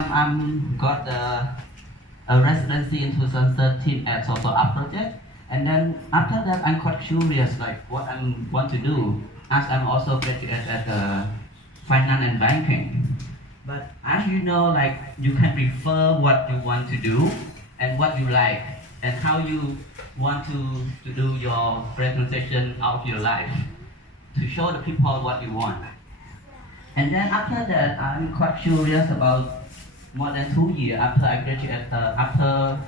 I'm got a residency in 2013 at Social Art Project, and then after that I'm quite curious like what I want to do, as I'm also graduate at finance and banking. But as you know, like you can prefer what you want to do and what you like and how you want to do your presentation of your life to show the people what you want. And then after that, I'm quite curious about more than 2 years after I graduate, after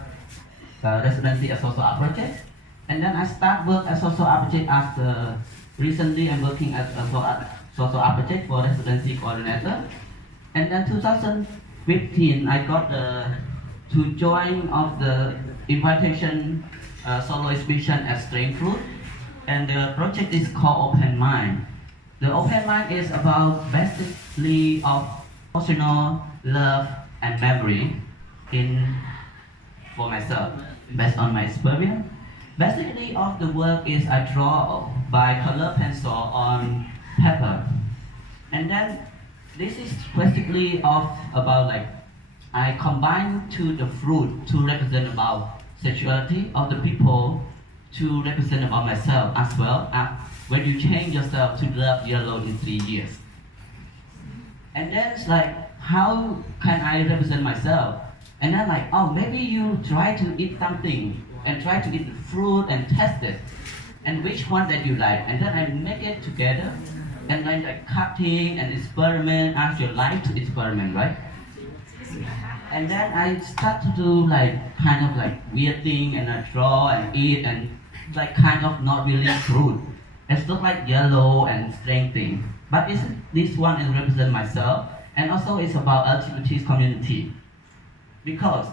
residency at Social Art Project. And then I start work at Social Art Project as recently I'm working at Social Art Project for residency coordinator. And then 2015, I got to join of the invitation solo exhibition at Strange Fruit. And the project is called Open Mind. The Open Mind is about basically of emotional love and memory for myself, based on my experience. Basically, of the work is I draw by color pencil on paper, and then this is basically about like I combine to the fruit to represent about sexuality of the people, to represent about myself as well. When you change yourself to love yellow in 3 years, and then it's like, how can I represent myself? And then like, oh, maybe you try to eat something and try to eat the fruit and test it, and which one that you like, and then I make it together, and then like cutting and experiment as you like to experiment, right? And then I start to do like kind of like weird thing, and I draw and eat, and like kind of not really fruit. It's not like yellow and strange thing, but this one is represent myself, and also it's about LGBT community. Because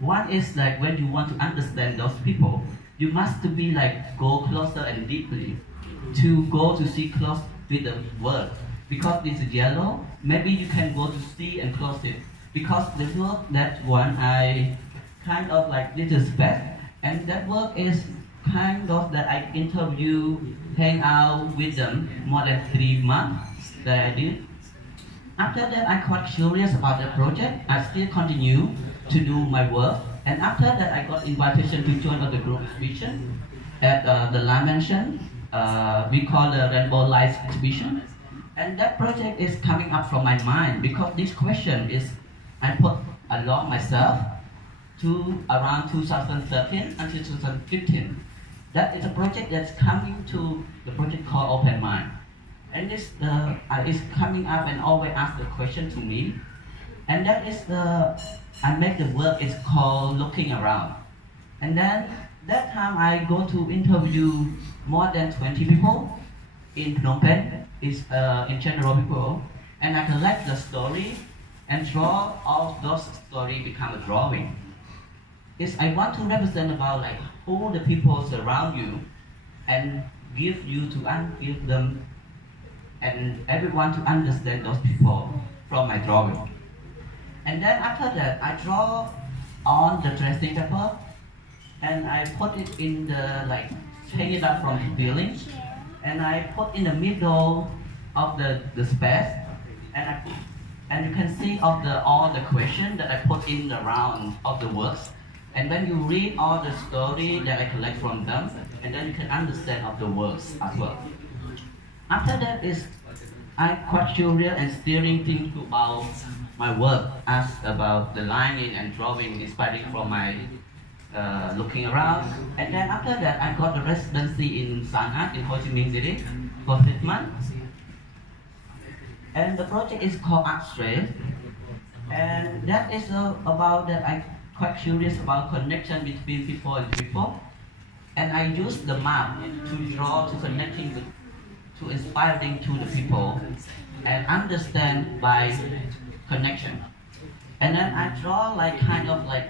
one is like when you want to understand those people, you must to be like go closer and deeply, to go to see close with the word. Because this is yellow, maybe you can go to see and close it. Because the work, that one I kind of like little space, and that work is kind of that I interview, hang out with them more than 3 months that I did. After that, I quite curious about the project. I still continue to do my work, and after that, I got invitation to join the group exhibition at the La Mansion. We call the Rainbow Lights exhibition, and that project is coming up from my mind because this question is I put along myself to around 2013 until 2015. That is a project that's coming to the project called Open Mind. And this is coming up and always ask the question to me. And that is I make the work is called Looking Around. And then that time I go to interview more than 20 people in Phnom Penh, in general people. And I collect the story and draw all those stories become a drawing. I want to represent about like who the people surround you, and give them and everyone to understand those people from my drawing. And then after that, I draw on the tracing paper, and I put it in the like hang it up from the ceiling, and I put in the middle of the space, and you can see of all the questions that I put in the round of the works. And when you read all the story that I collect from them, and then you can understand of the works as well. After that I'm quite curious and steering things about my work as about the lining and drawing inspiring from my looking around. And then after that I got the residency in Art in Ho Chi Minh City for 6 months. And the project is called Art Strain. And that is about that I quite curious about connection between people and people, and I use the map to draw to connecting to inspiring to the people and understand by connection. And then I draw like kind of like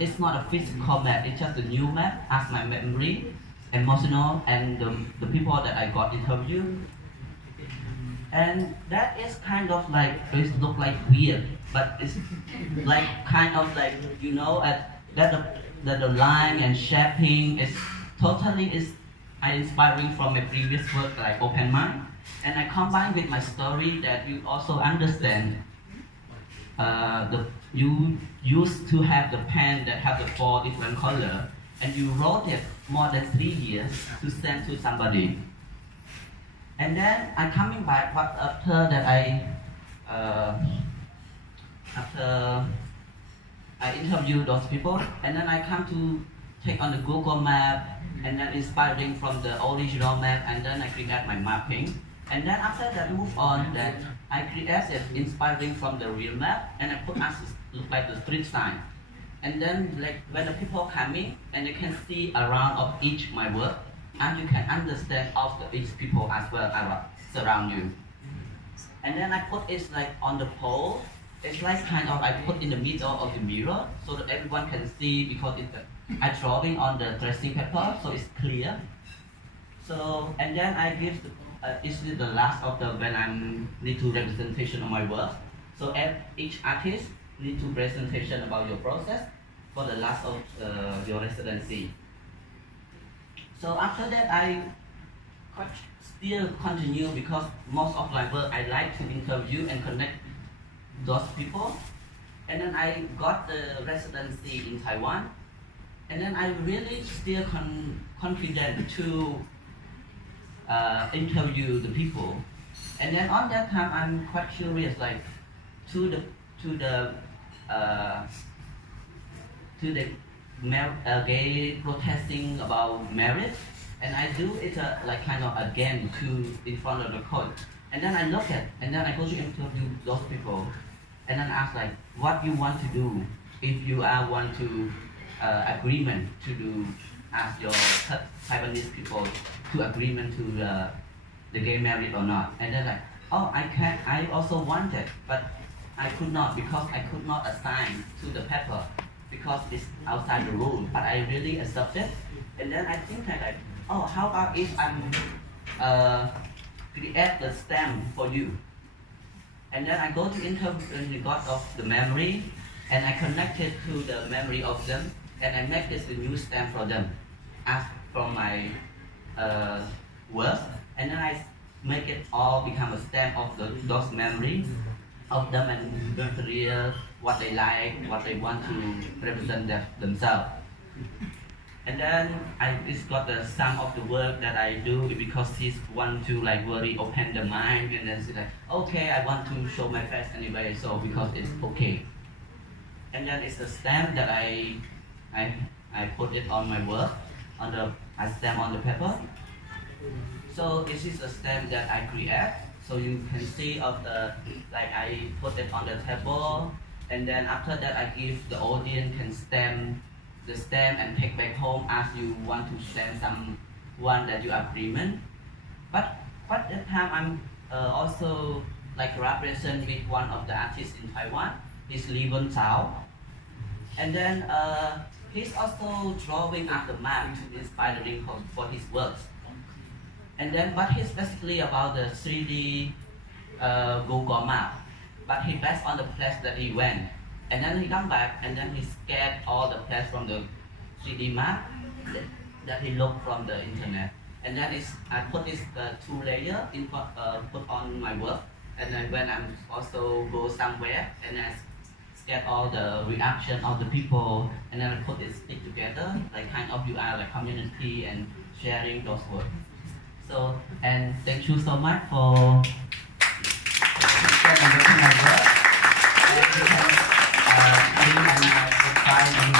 it's not a physical map, it's just a new map as my memory, emotional, and the people that I got interviewed. And that is kind of like, it look like weird, but it's like kind of like, you know, that the line and shaping is totally inspiring from my previous work like Open Mind, and I combine with my story that you also understand the you used to have the pen that have the 4 different color, and you wrote it more than 3 years to send to somebody. And then I coming back after that after I interview those people, and then I come to take on the Google map, and then inspiring from the original map, and then I create my mapping. And then after that move on, that I created inspiring from the real map, and I put as look like the street sign. And then like when the people coming and they can see around of each my work, and you can understand of the each people as well surround you. And then I put it like on the pole. It's like kind of I put in the middle of the mirror so that everyone can see, because it's I drawing on the tracing paper, so it's clear. So and then I give this is the last of the when I need to representation of my work. So each artist need to presentation about your process for the last of your residency. So after that I still continue, because most of my work I like to interview and connect those people. And then I got the residency in Taiwan, and then I really still confident to interview the people. And then on that time I'm quite curious, like to the gay protesting about marriage, and I do it like kind of again in front of the court. And then I look at, and then I go to interview those people, and then ask like, what you want to do if you want to agreement to do as your Taiwanese people to agreement to the gay marriage or not. And then like, oh, I also wanted, but I could not, because I could not assign to the paper because it's outside the rule. But I really accepted. And then I think like, oh, how about if I'm create the stamp for you? And then I go to interview in regard of the memory, and I connect it to the memory of them, and I make this a new stamp for them as from my work. And then I make it all become a stamp of those memories of them and the career, what they like, what they want to represent themselves. And then it's got the some of the work that I do, because he's want to like very open the mind, and then she's like, okay, I want to show my face anyway, so because it's okay. And then it's the stamp that I put it on my work, I stamp on the paper. So this is a stamp that I create. So you can see of the, like I put it on the table, and then after that I give the audience can stamp the stamp and take back home as you want to stamp someone that you agreement. But at that time I'm also like represent with one of the artists in Taiwan, he's Lee Wen Chao. And then he's also drawing at the map to inspiring for his works. And then, but he's basically about the 3D Google map. But he based on the place that he went. And then he come back, and then he scanned all the place from the 3D map that he looked from the internet. And then I put this 2 layer put on my work. And then when I'm also go somewhere, and I get all the reaction of the people, and then I put it stick together, like kind of you are like community and sharing those work. So, and thank you so much for sharing my work. And you can